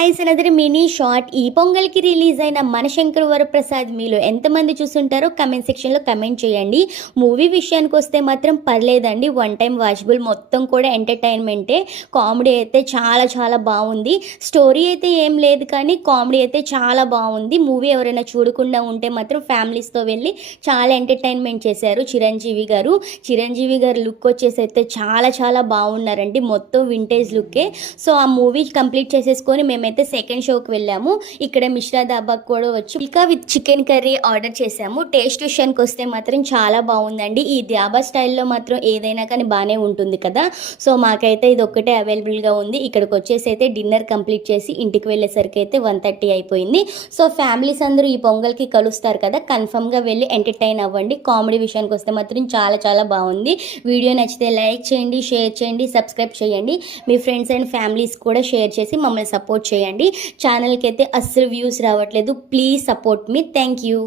Guys another mini short. ఈ పొంగల్కి release అయిన మనశంకర్ వరప్రసాద్ మీలో ఎంతమంది చూసుంటారో కమెంట్ సెక్షన్లో కమెంట్ చేయండి. మూవీ విషయానికి వస్తే మాత్రం పర్లేదండి, వన్ టైం వాచబుల్. మొత్తం కూడా ఎంటర్టైన్మెంటే. కామెడీ అయితే చాలా చాలా బాగుంది. స్టోరీ అయితే ఏం లేదు కానీ కామెడీ అయితే చాలా బాగుంది. మూవీ ఎవరైనా చూడకుండా ఉంటే మాత్రం ఫ్యామిలీస్తో వెళ్ళి చాలా ఎంటర్టైన్మెంట్ చేశారు చిరంజీవి గారు. చిరంజీవి గారు లుక్ వచ్చేసి అయితే చాలా చాలా బాగున్నారండి, మొత్తం వింటేజ్ లుక్కే. సో ఆ మూవీ కంప్లీట్ చేసేసుకొని మేమైతే సెకండ్ షోకి వెళ్ళాము. ఇక్కడ మిశ్రా దాబాకి కూడా వచ్చి ఇంకా విత్ చికెన్ కర్రీ ఆర్డర్ చేసాము. టేస్ట్ విషయానికి వస్తే మాత్రం చాలా బాగుందండి. ఈ దాబా స్టైల్లో మాత్రం ఏదైనా కానీ బాగానే ఉంటుంది కదా. సో మాకైతే ఇది ఒక్కటే అవైలబుల్గా ఉంది. ఇక్కడికి వచ్చేసి అయితే డిన్నర్ కంప్లీట్ చేసి ఇంటికి వెళ్ళేసరికి అయితే 1:30 అయిపోయింది. సో ఫ్యామిలీస్ అందరూ ఈ పొంగల్కి కలుస్తారు కదా, కన్ఫర్మ్గా వెళ్ళి ఎంటర్టైన్ అవ్వండి. కామెడీ విషయానికి వస్తే మాత్రం చాలా చాలా బాగుంది. వీడియో నచ్చితే లైక్ చేయండి, షేర్ చేయండి, సబ్స్క్రైబ్ చేయండి. మీ ఫ్రెండ్స్ అండ్ ఫ్యామిలీస్ కూడా షేర్ చేసి మమ్మల్ని సపోర్ట్ చేయండి. ఛానల్కి అయితే అస్సలు వ్యూస్ రావట్లేదు, please support me. Thank you.